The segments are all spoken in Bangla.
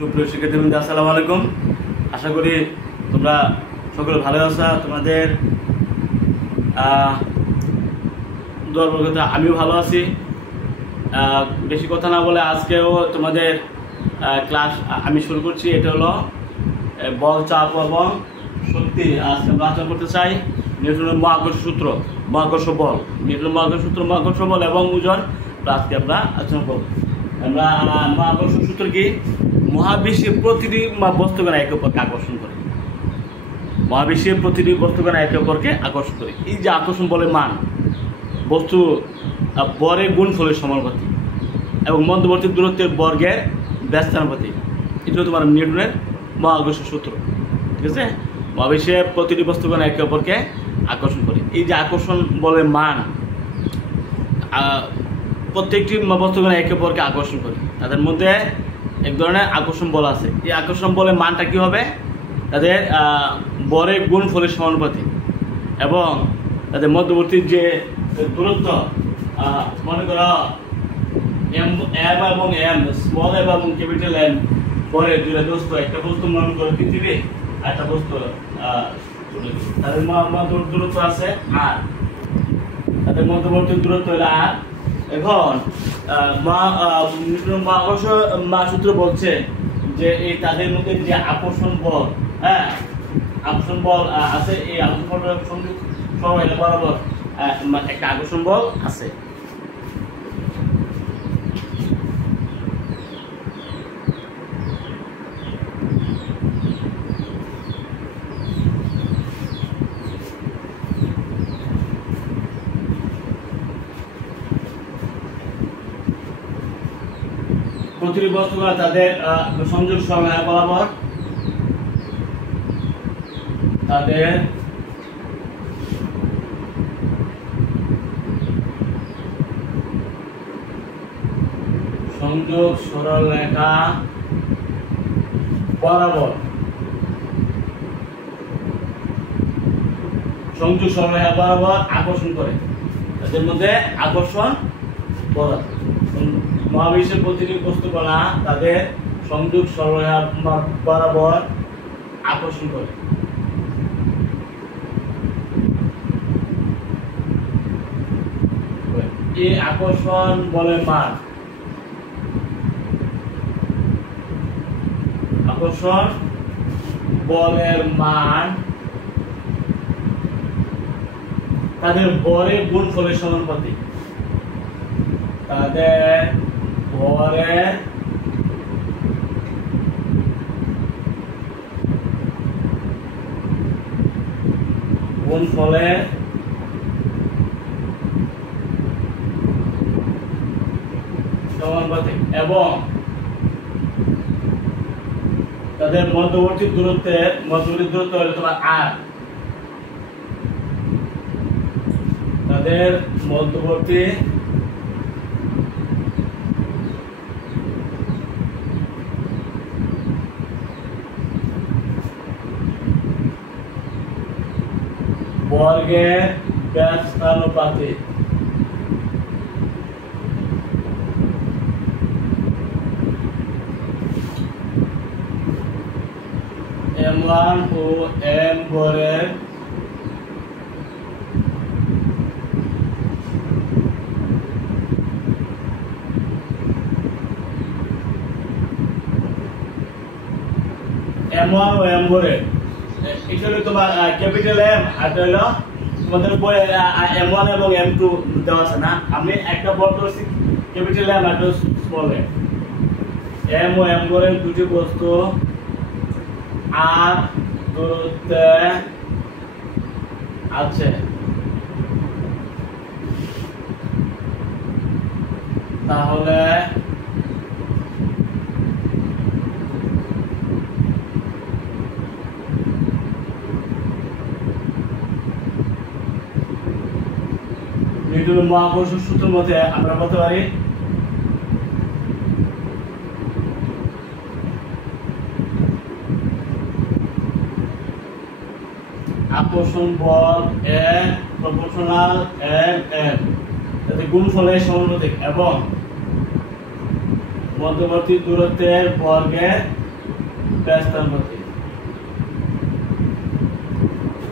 সুপ্রিয় শিক্ষার্থীবৃন্দ, আসসালামু আলাইকুম। আশা করি তোমরা সকলে ভালো আছো। তোমাদের দর্শক, আমিও ভালো আছি। বেশি কথা না বলে আজকেও তোমাদের ক্লাস আমি শুরু করছি। এটা হলো বল, চাপ এবং শক্তি। আজকে আমরা আলোচনা করতে চাই নিউটনের মহাকর্ষ সূত্র, মহাকর্ষ বল, নিউটনের মহাকর্ষ সূত্র, মহাকর্ষ বল এবং ওজন। আজকে আমরা আলোচনা করব। আমরা মহাকর্ষ সূত্র কি? মহাবিশ্বের প্রতিটি বস্তুকে একে অপরকে আকর্ষণ করে। মহাবিশ্বের প্রতিটি বস্তুকে একে অপরকে আকর্ষণ করে। এই যে আকর্ষণ বলের মান বস্তু বরের গুণফলের সমানুপাতিক এবং মধ্যবর্তী দূরত্বের বর্গের ব্যস্তানুপাতিক। এটা তোমার নিউটনের মহাকর্ষ সূত্র। ঠিক আছে? মহাবিশ্বের প্রতিটি বস্তুকে একে অপরকে আকর্ষণ করে। এই যে আকর্ষণ বলের মান প্রত্যেকটি বস্তুকে একে অপরকে আকর্ষণ করে। তাদের মধ্যে এক ধরনের আকর্ষণ বল আছে। এই আকর্ষণ বলের মানটা কী হবে? তাদের বরের গুণফলের সমানুপাতিক এবং তাদের মধ্যবর্তী যে দূরত্ব, মনে করো এম এবং এম, স্মল এম এবং ক্যাপিটাল এম বরের দুটো বস্তু। একটা বস্তু মনে করো পৃথিবী, একটা বস্তু তাদের মধ্যবর্তী দূরত্ব আছে আর, তাদের মধ্যবর্তী দূরত্ব হলো আর। এখন মহাকর্ষ সূত্র বলছে যে এই তাদের মধ্যে যে আকর্ষণ বল, আকর্ষণ বল আছে, এই আকর্ষণ বলের সংযোগ সময় বরাবর একটা আকর্ষণ বল আছে। প্রতিটি বস্তুগুলো তাদের সংযোগ সময় বরাবর তাদের সংযোগ সরলরেখা বরাবর, সংযোগ সরলরেখা বরাবর আকর্ষণ করে। তাদের মধ্যে আকর্ষণ বল। মহাবিশ্বের প্রতিটি বস্তুকণা তাদের সংযোগ সরলরেখা বরাবর আকর্ষণ করে। এই আকর্ষণ বলের মান, আকর্ষণ বলের মান তাদের বরের গুণফলের সমানুপাতিক। তাদের বরের গুণফলের সমানুপাতিক এবং তাদের মধ্যবর্তী দূরত্ব হলো তোমার আর। তাদের মধ্যবর্তী বর্গের ব্যস্তানুপাতিক। M1 ও M বরের M1 ও M বরের এটা হলো তোমার ক্যাপিটাল এম, আর হলো তোমাদের বই M1 এবং M2 দেওয়া আছে না? আমি একটা বল ধরছি ক্যাপিটাল এম আর স্মল এম। এম ও এম বরের দুটি বস্তু আর দূরত্বে আছে। তাহলে নিউটনের মহাকর্ষ সূত্রের মধ্যে আমরা বলতে পারি আকর্ষণ বল এ প্রপোর্শনাল এম এম, তাতে গুণফলের সমানুপাতিক এবং মধ্যবর্তী দূরত্বের বর্গের ব্যস্তার মধ্যে।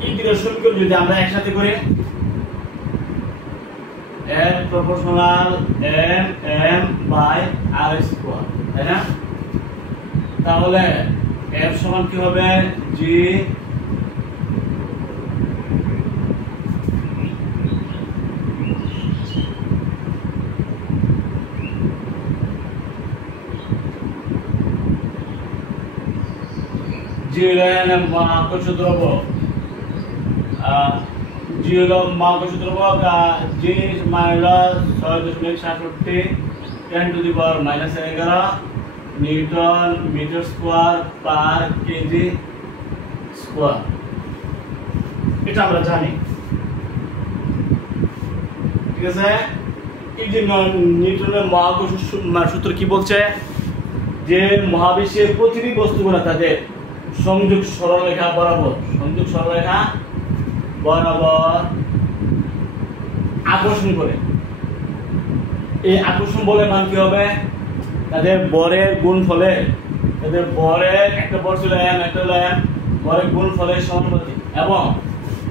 এই দুটো সমীকরণ যদি আমরা একসাথে করি, F proportional m by r square, তাই না? তাহলে F সমান কি হবে? G মহাকর্ষ দ্রব্যক, জি হলো মহাকর্ষ দ্রব্যক, G minus 6.67 10⁻⁻11 newton metre square per KG square. এটা আমরা জানি, ঠিক আছে? এই যে নিউটনের মহাকর্ষ সূত্র কি বলছে? যে মহাবিশ্বের প্রতিটি বস্তুগুলো তাদের সংযোগ সরলরেখা বরাবর আকর্ষণ করে। এই আকর্ষণ বলের মান কি হবে? তাদের বরের গুণফলে, তাদের বরের একটা বর ছিল m, একটা হলো m, বরের গুণফলের সমানুপাতিক এবং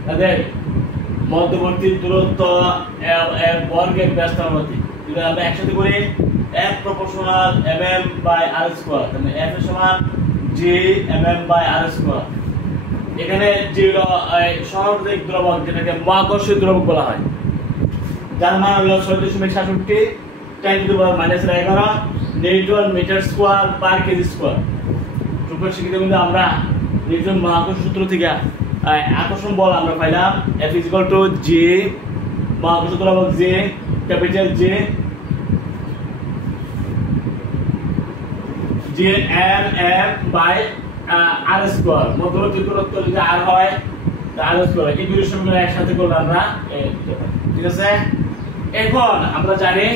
তাদের মধ্যবর্তী দূরত্ব বর্গের ব্যস্তানুপাতিক। যদি আমরা একসাথে করি F proportional mm by r square, তাহলে F এর সমান G mm by r square। এখানে যে সমানুপাতিক দ্রবক, যেটাকে মহাকর্ষীয় দ্রবক বলা হয়, যার মান হলো 6.67 10⁻⁻11 newton metre square per KG square. সুপ্রিয় শিক্ষিত বন্ধু, আমরা নিউটন মহাকর্ষ সূত্র থেকে আকর্ষণ বল আমরা পাইলাম F = G মহাকর্ষ দ্রবক J, capital J m by r square. মধ্যবর্তী দূরত্ব যদি r হয় তাহলে r স্কয়ার। এই দুই সমীকরণ একসাথে করলে আমরা, ঠিক আছে? এখন আমরা জানি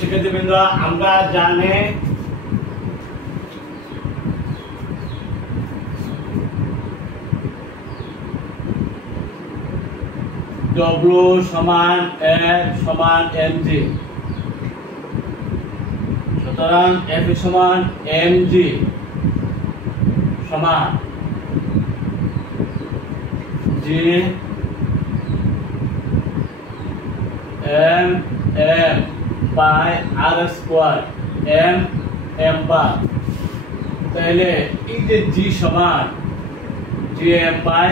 শিক্ষার্থীবৃন্দ, আমরা জানি W সমান F সমান mg, সুতরাং F সমান mg সমান G m by r square m বার। তাহলে এই যে G সমান Gm by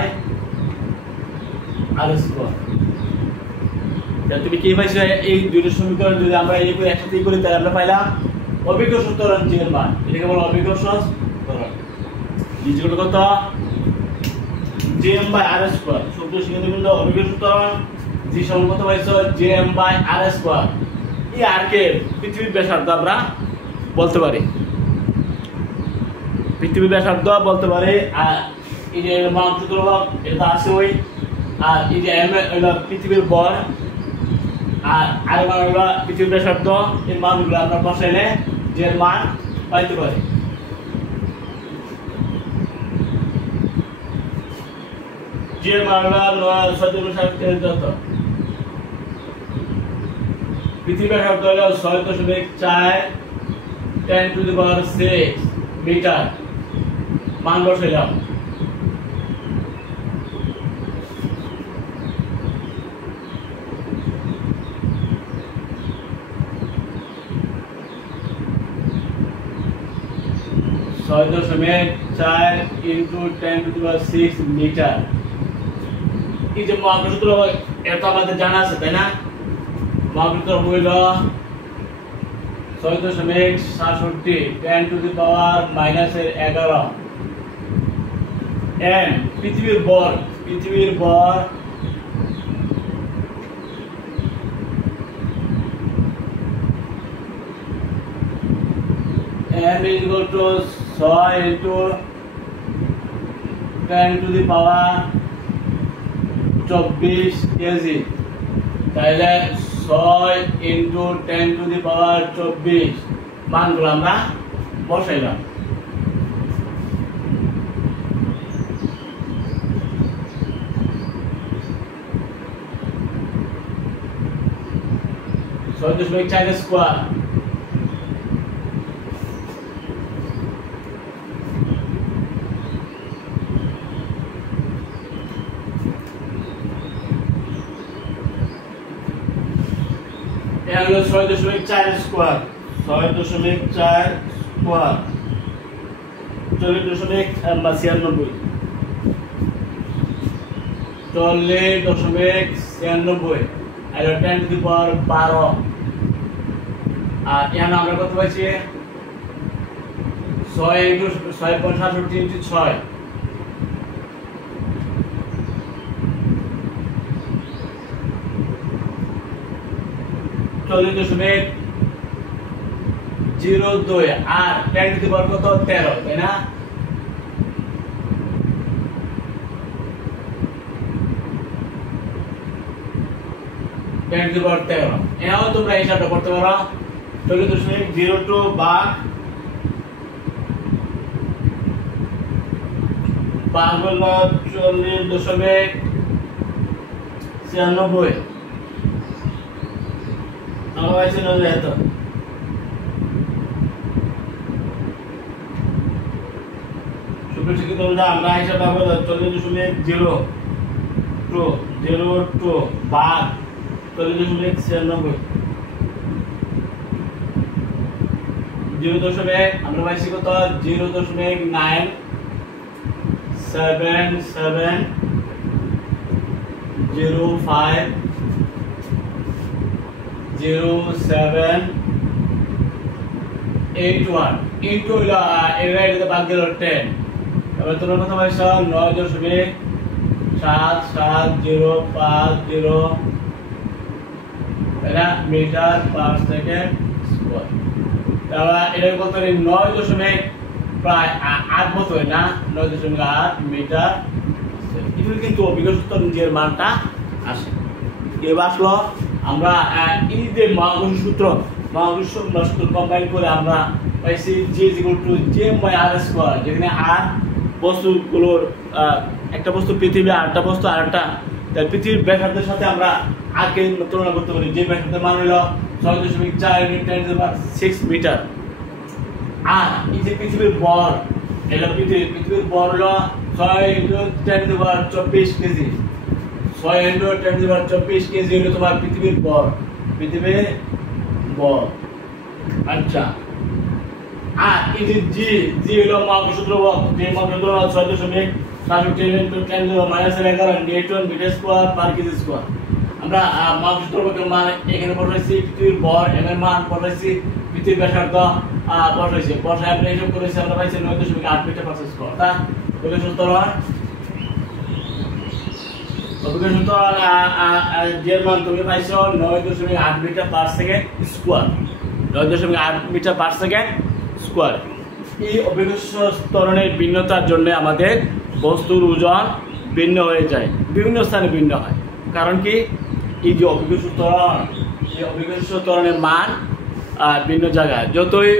r স্কয়ার। তুমি কি পাইছো? এই দুটো সমীকরণ যদি আমরা এই করে একসাথে করি তাহলে আমরা পাইলাম অভিকর্ষ ত্বরণ G এর মান। এটাকে বলা অভিকর্ষ ত্বরণ। G = কত? Gm by r square. সুপ্রিয় শিক্ষার্থীবৃন্দ, অভিকর্ষ ত্বরণ G সমান কত পাইছো? Gm by r square. এই আর কে পৃথিবীর ব্যাসার্ধ আমরা বলতে পারি, পৃথিবীর ব্যাসার্ধ বলতে পারি। আর এই যে মহাকর্ষ দ্রবক এটা আছে ওই, আর এই যে m হলো পৃথিবীর ভর, আর r মান হলো পৃথিবীর ব্যাসার্ধ। এর মানগুলো আমরা বসাইলে যে মান পাইতে পারি। যে মান হলো 6.67, পৃথিবীর ব্যাসার্ধ হলো 6.4 10⁻6 মিটার। মান বসাইলাম। (4 × 10⁻6 মিটার। এই যে মহাকর্ষ দ্রবক, এটা আমাদের জানা আছে, তাই না? মহাকর্ষ দ্রবক হইল 6.67 10⁻⁻11 m। পৃথিবীর ভর m = 6 × 10⁻24 কেজি। তাহলে 6 × 10⁻²৪ মানগুলো আমরা বসাইলাম। ছয় দশমিক 4 স্কয়ার হলো 6.4 স্কয়ার 6.4 স্কয়ার 40.96 40.96 আর 10⁻12 আর এখানে আমরা কত পাইছি 6 × 6.67 × 6 40.02 আর 10⁻কত 13 তাই না? এও তোমরা হিসাবটা করতে পারো 40.02 ভাগ হলো 40.96 পাইছে না এত সুপ্রশিক্ষিত আমরা হিসাব পাবো 40.02 ভাগ 40.96 0.1 আমরা পাইছি কত 0.77050781 ইনটু এর রাইটে ভাগ দিল 10 এবার তোমরা কত পাইছো 9.7705 এটা মিটার পার সেকেন্ড স্কয়ার। তাহলে এটা কত 9 প্রায় 8 মতো না 9.8 মিটার। এটা কিন্তু অভিজ্ঞ সূত্র নিজের মানটা আসে। এবার আসলো আমরা এই যে মহাকর্ষ সূত্র কম্বাইন করে আমরা পাইছি G=J/r², যেখানে r বস্তুগুলোর একটা বস্তু পৃথিবী আর একটা বস্তু আরেকটা, তাই পৃথিবীর ব্যাসার্ধের সাথে আমরা আগে তুলনা করতে পারি। যে ব্যাসার্ধের মান হলো 6.4 × 10⁻6 মিটার। আর এই যে পৃথিবীর ভর, এটা পৃথিবীর ভর হলো 6 × 10⁻24 কেজি। 6 × 10⁻24 কেজি হলো তোমার পৃথিবীর ভর। আচ্ছা, আর এই যে জি হলো মহাকর্ষ ধ্রুবক, যে মহাকর্ষ ধ্রুবক 6.10⁻11 newton metre square per KG square. আমরা মহাকর্ষ ধ্রুবকের মান এখানে বসাইছি, পৃথিবীর ভর এর মান বসাইছি, পৃথিবীর ব্যাসার্ধ বসাইছি, বসায় আমরা হিসাব করেছি, আমরা পাইছি 9.8 মিটার পার স্কয়ার। তা অভিজ্ঞ সূত্র যে মান তুমি পাইছো 9.8 metre per second square, 9.8 metre per second square. এই অভিজ্ঞ ত্বরণের ভিন্নতার জন্য আমাদের বস্তুর ওজন ভিন্ন হয়ে যায়, বিভিন্ন স্থানে ভিন্ন হয়। কারণ কি, এই যে অভিজ্ঞ ত্বরণ, এই অভিজ্ঞ ত্বরণের মান ভিন্ন জায়গায়, যতই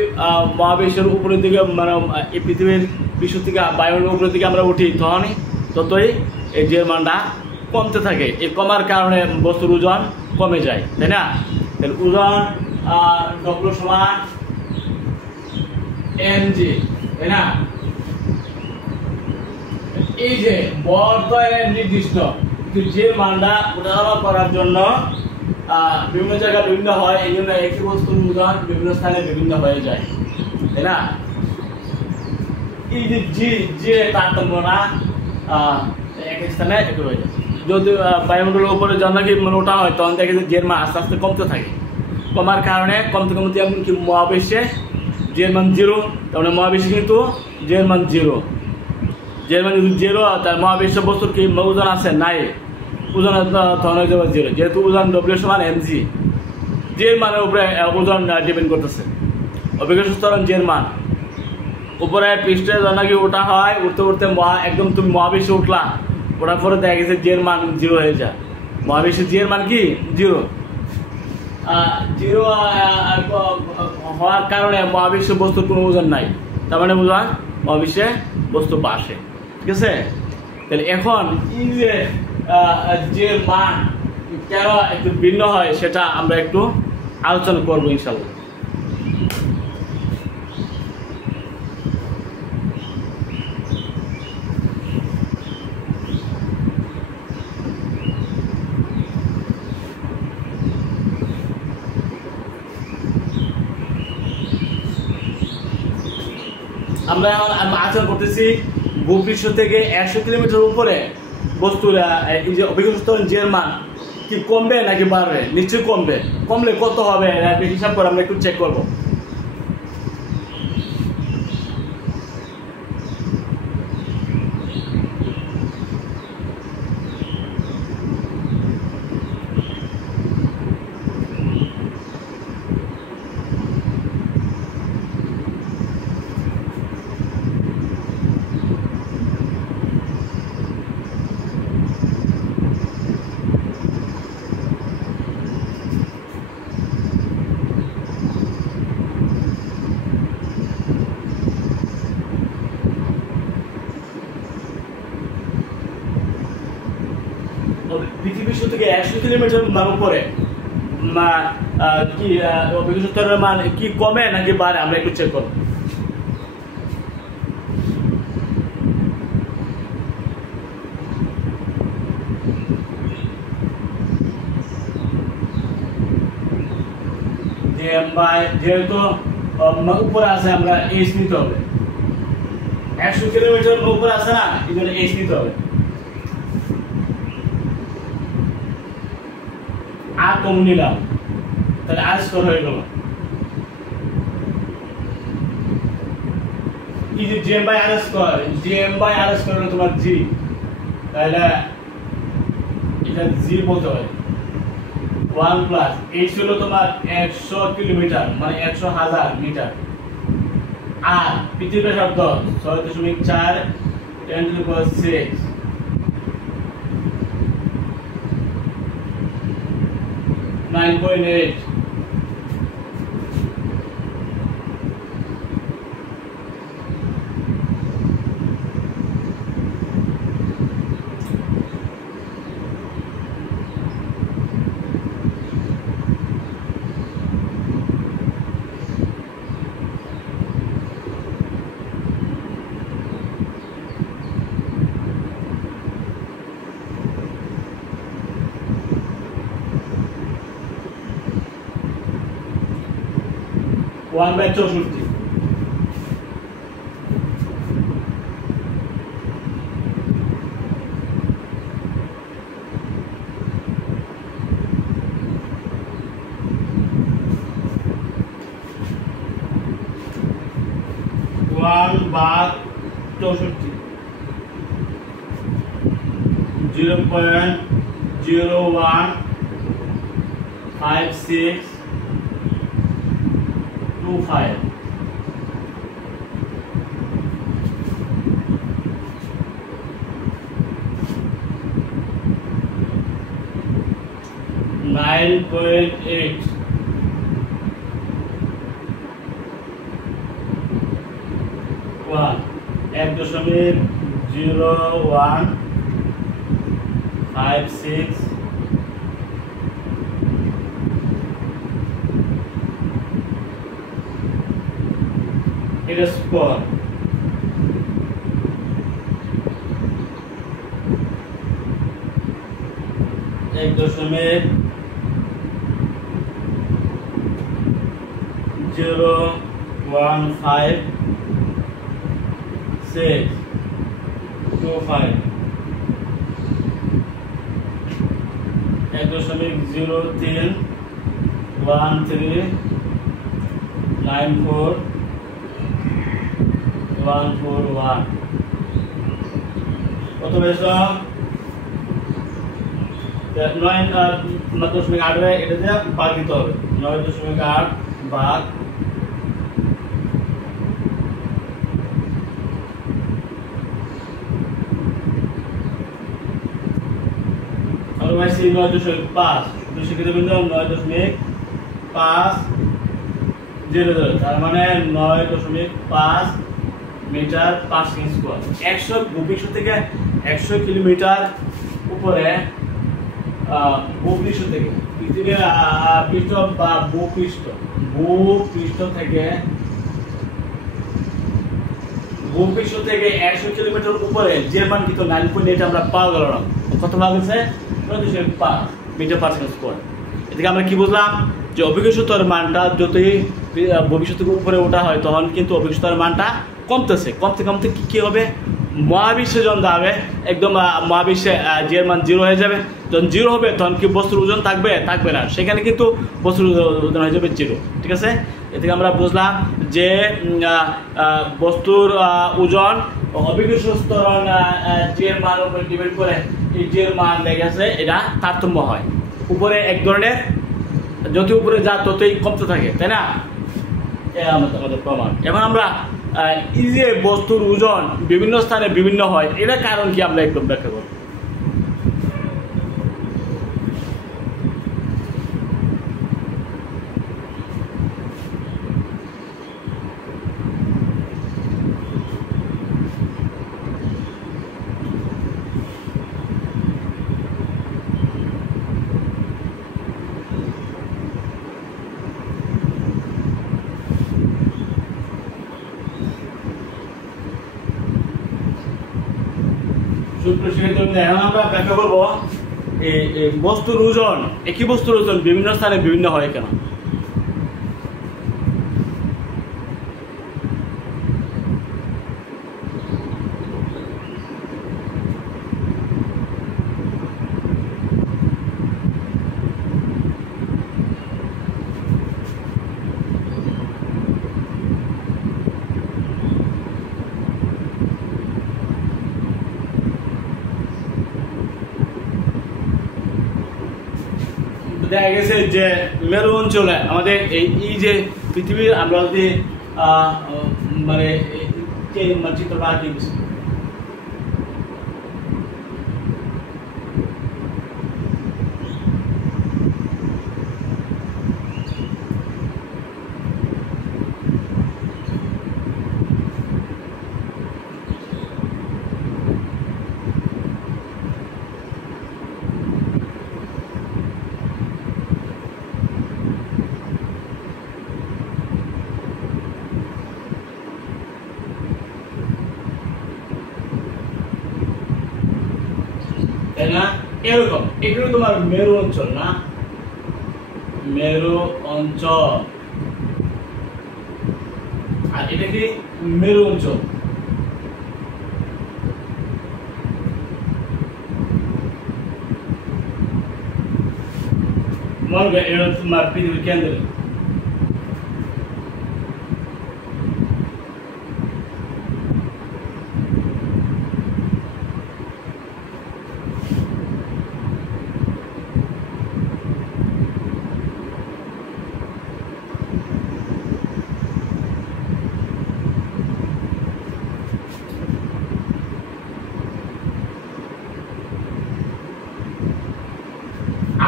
মহাবিশ্বের উপরের দিকে মানে এই পৃথিবীর বিশ্ব থেকে বায়ুর উপরের দিকে আমরা উঠি, ততই এই যে মানটা কমতে থাকে। এই কমার কারণে বস্তুর ওজন কমে যায়, তাই না? ওজন W সমান mg, তাই না? এই যে বল তো নির্দিষ্ট, কিন্তু যে মানটা উঠানামা করার জন্য বিভিন্ন জায়গায় বিভিন্ন হয়, এই জন্য একই বস্তুর ওজন বিভিন্ন স্থানে বিভিন্ন হয়ে যায়, তাই না? এই যে তারতম্য না এক স্থানে একটু হয়ে যায়। যদি বায়ুমণ্ডলের উপরে জন্নাকি ওঠা হয়, তখন দেখে যে জের মান আস্তে আস্তে কমতে থাকে। কমার কারণে কমতে এমনকি মহাবিশ্বে জের মান 0, তার মানে মহাবিশ্বে কিন্তু জের মান 0। জের মান যদি 0, তার মহাবিশ্ব বস্তুর কি ওজন আছে নাই, ওজন তখন হয়ে যাবে 0। যেহেতু ওজন W সমান mg, জের মানের উপরে ওজন ডিপেন্ড করতেছে। অভিজ্ঞ ত্বরণ জের মান উপরে পৃষ্ঠে জন্নাকি ওঠা হয়, উঠতে উঠতে একদম তুমি মহাবিশ্বে উঠলা, ওঠার পরে দেখা গেছে জের মান 0 হয়ে যায়। মহাবিশ্বের জের মান কি 0। জিরো হওয়ার কারণে মহাবিশ্ব বস্তুর কোনো ওজন নাই, তার মানে বুঝলাম মহাবিশ্বে বস্তু বাসে। ঠিক আছে, তাহলে এখন এই যে মান কেন একটু ভিন্ন হয় সেটা আমরা একটু আলোচনা করবো ইনশাল্লাহ। আমরা আলোচনা করতেছি ভূপৃষ্ঠ থেকে 100 কিলোমিটার উপরে বস্তুর এই যে অভিজ্ঞতা যে মান কি কমবে নাকি বাড়বে? নিশ্চয়ই কমবে। কমলে কত হবে হিসাব করে আমরা একটু চেক করবো। পৃথিবীর থেকে 100 কিলোমিটার মান উপরে কি অভিজ্ঞতার মান কি কমে নাকি বাড়ে আমরা একটু চেক করব। যেহেতু উপরে আছে আমরা এইচ নিতে হবে, 100 কিলোমিটার উপরে আছে না, এই জন্য এইচ নিতে হবে। আর কম নিলাম, তাহলে আর স্কোর হয়ে গেল কি যে GM by R score, GM by R score হলো তোমার জি, তাহলে এটা জি বলতে হয় 1 প্লাস এইচ হলো তোমার 100 কিলোমিটার মানে 100,000 মিটার, আর পৃথিবীর শব্দ 6.4 10 to the power 6 9.8 1/64 0.015625 9.8 1.0156 এটা স্কোর। এক দশমিক 0.15625 1.031394 141 কত বেশ 9.8 এটা দিয়ে ভাগ দিতে হবে। 9.8 ভাগ আর 9.5 শিক্ষিত বিন্দু 9.5 500, তার মানে 9.5 মিটার পার সেকেন্ড স্কোয়ার। 100 ভূপৃষ্ঠ থেকে 100 কিলোমিটার উপরে ভূপৃষ্ঠ থেকে পৃথিবীর পৃষ্ঠ বা ভূপৃষ্ঠ থেকে 100 কিলোমিটার উপরে যে মান কিন্তু 9.8 আমরা পাওয়া গেল না। কত ভাগ আছে? 9.5 মিটার পার সেকেন্ড স্কোয়ার। এদিকে আমরা কি বুঝলাম যে অভিজ্ঞতার মানটা যতই ভবিষ্যৎ থেকে উপরে ওঠা হয় তখন কিন্তু অভিজ্ঞতার মানটা কমতেছে। কমতে কি হবে? মহাবিশ্বে যখন যাবে একদম মহাবিশ্বে যে মান 0 হয়ে যাবে। যখন 0 হবে তখন কি বস্তুর ওজন থাকবে না, সেখানে কিন্তু বস্তুর ওজন হয়ে যাবে 0। ঠিক আছে? এ থেকে আমরা বুঝলাম যে বস্তুর ওজন অভিজ্ঞ স্তরণ যে মান উপরে ডিপেন্ড করে এই যে মান লেগেছে এটা তারতম্য হয়। উপরে এক ধরনের, যত উপরে যা ততই কমতে থাকে, তাই না? আমাদের প্রমাণ। এখন আমরা এই যে বস্তুর ওজন বিভিন্ন স্থানে বিভিন্ন হয়, এটা কারণ কি আমরা একদম ব্যাখ্যা করব। এখন আমরা ব্যাখ্যা করব বস্তুর ওজন, একই বস্তুর ওজন বিভিন্ন স্থানে বিভিন্ন হয় কেন। দেখা গেছে যে মেরু অঞ্চলে আমাদের এই যে পৃথিবীর আমরা যদি মানে চিত্র বা না, এরকম এগুলো তোমার মেরু অঞ্চল না, মেরু অঞ্চল। আর এটা কি মেরু অঞ্চল। মনে করি এটা তোমার পৃথিবীর কেন্দ্রে।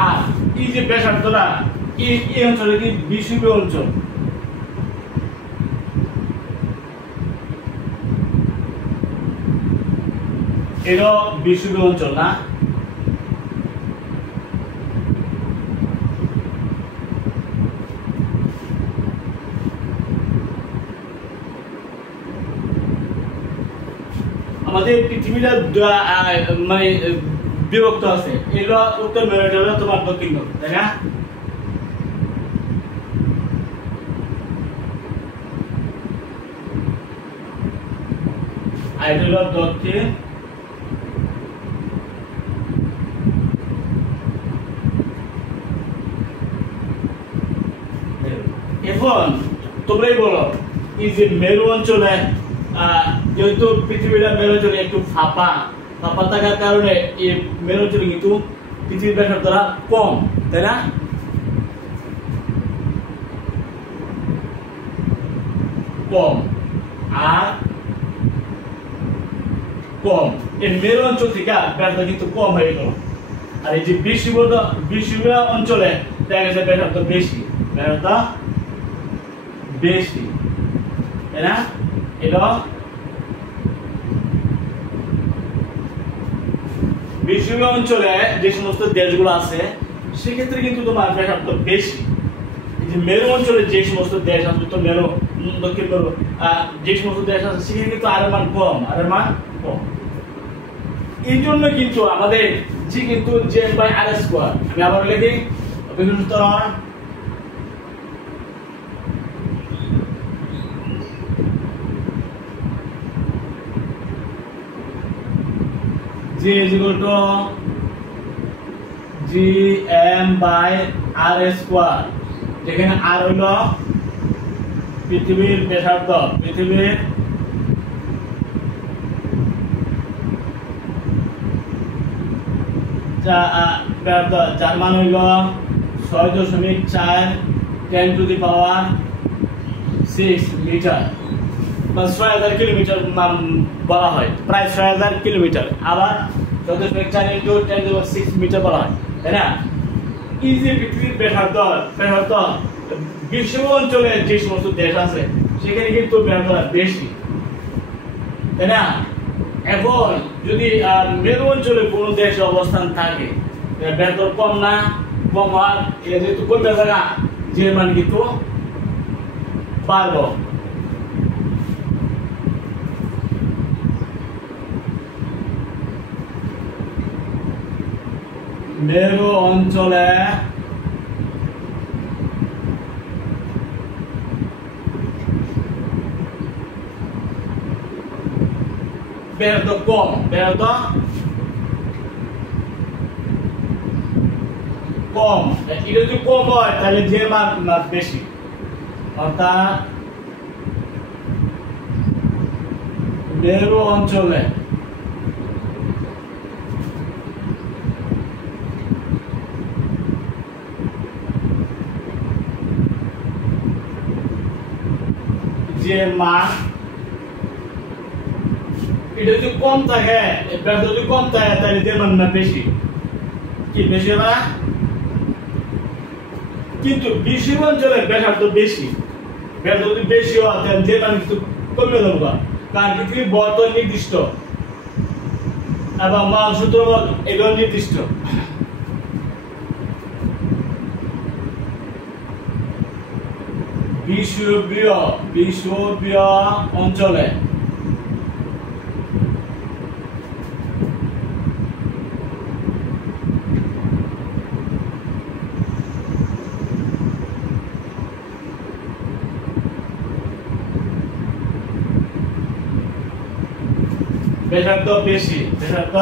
আর এই যে ব্যাসার্ধটা এই অঞ্চলে কি বিষুবীয় অঞ্চল। এটা বিষুবীয় অঞ্চল না। আমাদের পৃথিবীটা মানে বিভক্ত আছে, এগুলো উত্তর মেরু, এটা তোমার দক্ষিণ মেরু, তাই না? আর এটা হলো দক্ষিণ। এখন তোমরাই বলো, এই যে মেরু অঞ্চলে যেহেতু পৃথিবীটা মেরু অঞ্চলে একটু ফাঁপা থাকার কারণে এই মেরু অঞ্চলে কিন্তু পৃথিবীর ব্যাসার্ধটা কম, তাই না? কম আর কম, এই মেরু অঞ্চল থেকে ব্যাসার্ধ কিন্তু কম হয়ে গেল। আর এই যে বিষুবীয় অঞ্চলে দেখা গেছে ব্যাসার্ধ বেশি। ব্যাসার্ধ বেশি, তাই না? এটা বিশ্বব্যাপী অঞ্চলে যে সমস্ত দেশগুলো আছে সেক্ষেত্রে কিন্তু তোমার ব্যাসার্ধ বেশি। এই যে মেরু অঞ্চলে যে সমস্ত দেশ আছে, উত্তর মেরু, দক্ষিণ মেরু, যে সমস্ত দেশ আছে সেখানে কিন্তু আর মান কম, আর মান কম। এই জন্য কিন্তু আমাদের জি কিন্তু জে বাই আর স্কয়ার, আমি আবার লিখি অভিকর্ষ ত্বরণ G is equal to GM by R square, যেখানে R হলো পৃথিবীর ব্যাসার্ধ, পৃথিবীর যার মান হইল 6.4 10 to the power 6 মিটার বা 6000 কিলোমিটার বলা হয়, প্রায় 6000 কিলোমিটার, আবার 14.4 into 10 to the power 6 metre বলা হয়, তাই না? এই যে পৃথিবীর ব্যাসার্ধ বিশ্ব অঞ্চলে যে সমস্ত দেশ আছে সেখানে কিন্তু ব্যাসার্ধ বেশি, তাই না? এখন যদি মেরু অঞ্চলে কোনো দেশে অবস্থান থাকে ব্যাসার্ধ কম না কম হওয়ার, এটা যেহেতু কমবে জায়গা যে মান কিন্তু বাড়বো। মেরু অঞ্চলে ব্যাসার্ধ কম, ব্যাসার্ধ কম, এটা যদি কম হয় তাহলে যে মান বেশি, অর্থাৎ মেরু অঞ্চলে যে মান এটা যদি কম থাকে, ব্যাসার্ধ যদি কম থাকে তাহলে যে মান বেশি, কি বেশি হবে না? কিন্তু বিশ্ব অঞ্চলে ব্যাসার্ধ বেশি, ব্যাসার্ধ যদি বেশি হয় তাহলে যে মান কিন্তু কমে যাবে, কারণ পৃথিবীর ভর তো নির্দিষ্ট এবং মান সূত্র এগুলো নির্দিষ্ট। বিষুবীয় অঞ্চলে ব্যাসার্ধ বেশি, ব্যাসার্ধ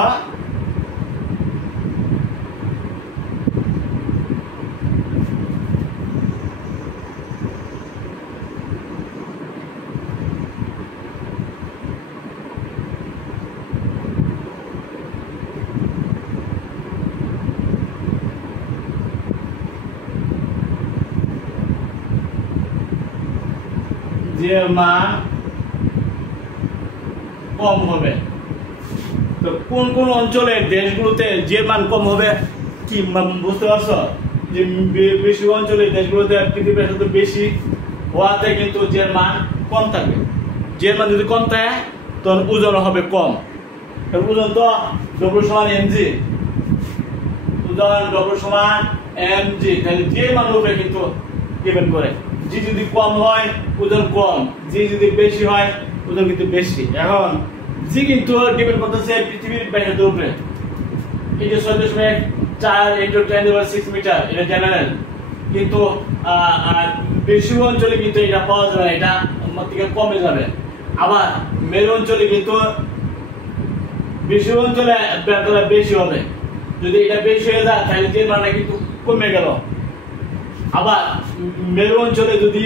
যে মান কম হবে। তো কোন কোন অঞ্চলের দেশগুলোতে যে মান কম হবে কি বুঝতে পারছো? যে বেশি অঞ্চলের দেশগুলোতে পৃথিবীর ব্যাসার্ধ বেশি হওয়াতে কিন্তু যে মান কম থাকবে। যে মান যদি কম থাকে তখন ওজন হবে কম। ওজন তো ডব্লিউ সমান এমজি, ওজন ডব্লিউ সমান এমজি, তাহলে যে মান হবে কিন্তু ডিপেন্ড করে। জি যদি কম হয় ওজন কম, জি যদি বেশি হয় ওজন কিন্তু বেশি। এখন জি কিন্তু ডিপেন্ড করতেছে পৃথিবীর ব্যাসার্ধের উপরে। এই যে 6.4 into 10 to the power 6 metre এটা জেনারেল, কিন্তু বেশি অঞ্চলে কিন্তু এটা পাওয়া যাবে, এটা থেকে কমে যাবে। আবার মেরু অঞ্চলে কিন্তু বেশি অঞ্চলে ব্যাসার্ধ বেশি হবে, যদি এটা বেশি হয়ে যায় তাহলে যে মানটা কিন্তু কমে গেল। আবার মেরু অঞ্চলে যদি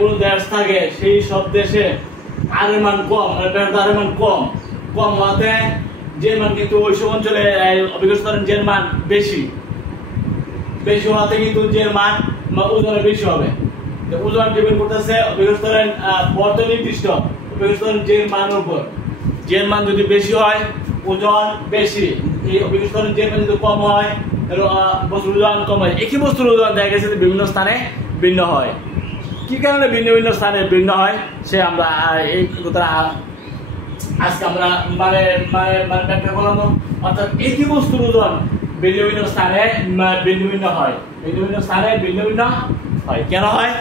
কোনো দেশ থাকে সেই সব দেশে আর মান কম, আর মান কম কম হওয়াতে যে মান কিন্তু ওই সব অঞ্চলে অভিজ্ঞ যে মান বেশি, বেশি হওয়াতে কিন্তু যে মান ওজনে বেশি হবে। ওজন ডিপেন্ড করতেছে অভিজ্ঞ বর্ত নির্দিষ্ট অভিজ্ঞ যে মান উপর। যে মান যদি বেশি হয় ওজন বেশি, এই অভিজ্ঞ যে মান যদি কম হয় বস্তুর ওজন কম হয়। একই বস্তুর ওজন দেখা গেছে বিভিন্ন স্থানে ভিন্ন হয়। কি কারণে ভিন্ন ভিন্ন স্থানে ভিন্ন হয় সে আমরা এই কথা আজকে আমরা মানে মানে মানে ব্যাখ্যা করলাম। অর্থাৎ একই বস্তুর ওজন ভিন্ন ভিন্ন স্থানে ভিন্ন ভিন্ন হয়, ভিন্ন ভিন্ন স্থানে ভিন্ন ভিন্ন হয়। কেন হয়?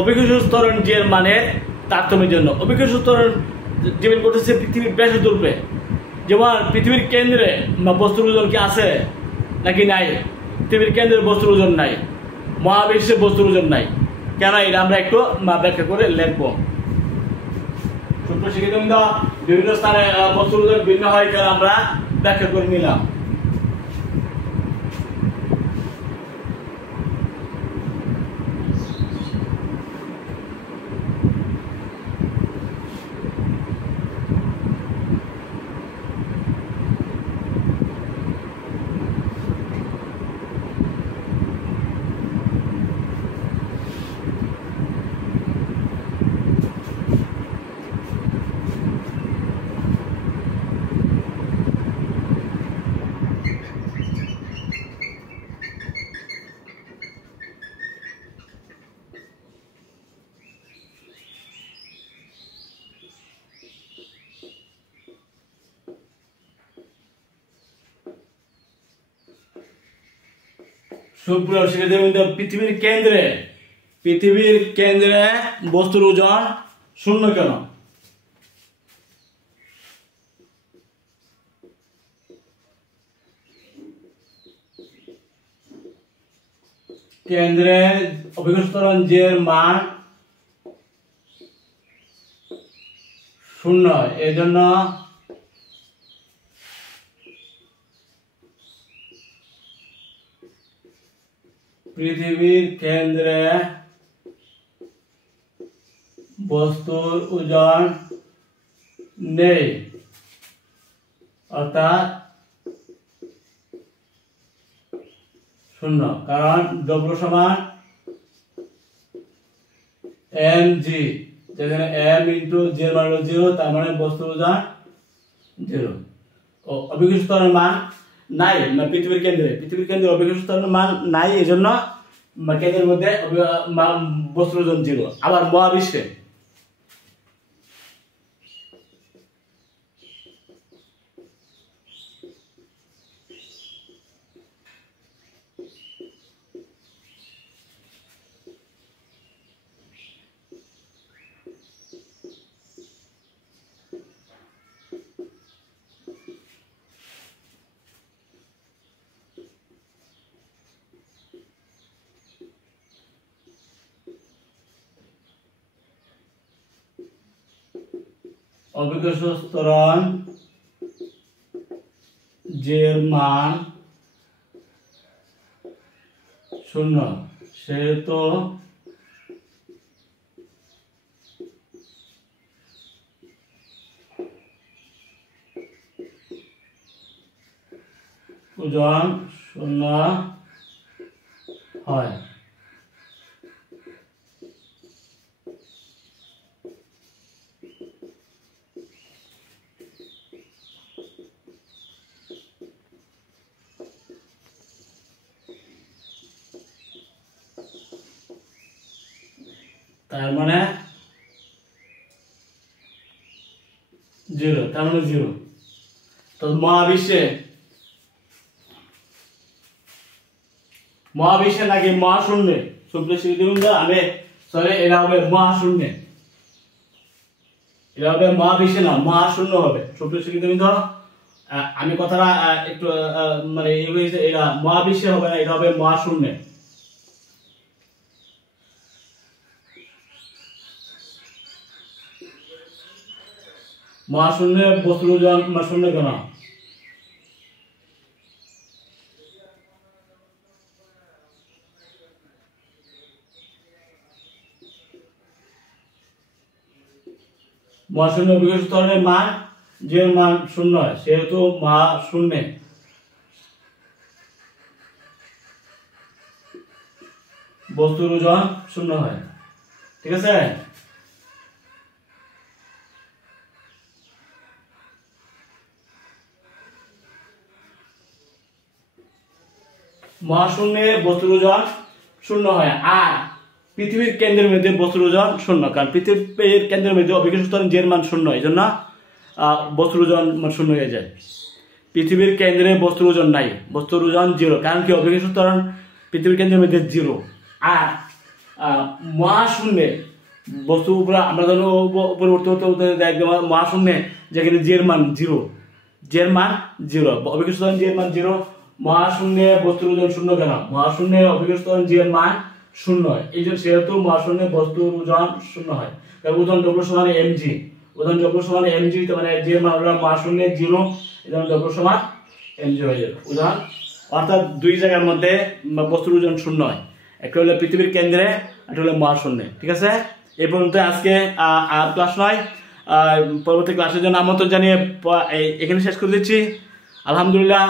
অভিকর্ষ ত্বরণ এর মানের তারতম্যের জন্য। অভিকর্ষ ত্বরণ ডিপেন্ড করতেছে পৃথিবীর ব্যাসার্ধের উপরে। যেমন পৃথিবীর কেন্দ্রে বস্তুর ওজন কি আছে নাকি নাই? পৃথিবীর কেন্দ্রে বস্তুর ওজন নাই, মহাবিশ্বে বস্তুর ওজন নাই। কেন? এটা আমরা একটু ব্যাখ্যা করে লিখবো। বিভিন্ন স্থানে বস্তুর ওজন ভিন্ন হয় কেন আমরা ব্যাখ্যা করে নিলাম। সুপ্রিয় শিক্ষার্থীবৃন্দ, পৃথিবীর কেন্দ্রে বস্তুর ওজন শূন্য কেন? কেন্দ্রে অভিকর্ষ ত্বরণ এর মান শূন্য, এজন্য পৃথিবীর কেন্দ্রে বস্তুর ওজন নেই, অর্থাৎ শূন্য। কারণ W সমান mg, যেখানে m ইন্টু j এর মান 0, তার মানে বস্তুর ওজন 0। ও অভিকর্ষ ত্বরণের মান নাই পৃথিবীর কেন্দ্রে অভিকর্ষ ত্বরণের মান নাই, এজন্য কেন্দ্রের মধ্যে বস্তুর ওজন 0। আবার মহাবিশ্বে অভিকর্ষ ত্বরণ এর মান শূন্য, সেহেতু ওজন শূন্য হয়। তার মানে 0, তার মানে 0। তো মহাবিশ্বে নাকি মহাশূন্যে? সুপ্রিয় শিক্ষার্থীবৃন্দ, এটা হবে মহাশূন্যে, এটা হবে মহাবিশ্বে না, মহাশূন্য হবে। সুপ্রিয় শিক্ষার্থীবৃন্দ, আমি কথাটা একটু মানে এটা মহাবিশ্বে হবে না, এটা হবে মহাশূন্যে। মহাশূন্যে বস্তুর ওজন শূন্য কেন? মহাশূন্য অভিকর্ষ ত্বরণের মান যে মান শূন্য হয়, সেহেতু মহাশূন্যে বস্তুর ওজন শূন্য হয়। ঠিক আছে? মহাশূন্যে বস্তুর ওজন শূন্য হয়, আর পৃথিবীর কেন্দ্রের মধ্যে বস্তুর ওজন শূন্য, কারণ পৃথিবীর কেন্দ্রের মধ্যে অভিকর্ষ ত্বরণ জের মান শূন্য, এই জন্য বস্তুর ওজন শূন্য হয়ে যায়। পৃথিবীর কেন্দ্রে বস্তুর ওজন নাই, বস্তুর ওজন জিরো, কারণ কি অভিকর্ষ ত্বরণ পৃথিবীর কেন্দ্রের মধ্যে জিরো। আর মহাশূন্যে বস্তু উপরে আমরা ধরো পরিবর্তন হতে দেখবো মহাশূন্যে যেখানে জের মান জিরো, জের মান জিরো, অভিকর্ষ ত্বরণ জের মান জিরো, মহাশূন্যে বস্তুর ওজন শূন্য কেন? মহাশূন্যে অভিকর্ষ ত্বরণ জের মান শূন্য, এই জন্য সেহেতু মহাশূন্যে বস্তুর ওজন শূন্য হয়। ওজন ডব্লিউ সমান mg, ওজন ডব্লিউ সমান mg, তো মানে জের মান হলো মহাশূন্যে জিরো, এই জন্য ডব্লিউ সমান mg হয়ে যাবে। ওজন অর্থাৎ দুই জায়গার মধ্যে বস্তুর ওজন শূন্য হয়, একটা হলো পৃথিবীর কেন্দ্রে, একটা হলো মহাশূন্যে। ঠিক আছে, এই পর্যন্ত আজকে আর ক্লাস নয়, পরবর্তী ক্লাসের জন্য আমন্ত্রণ জানিয়ে এখানে শেষ করে দিচ্ছি। আলহামদুলিল্লাহ।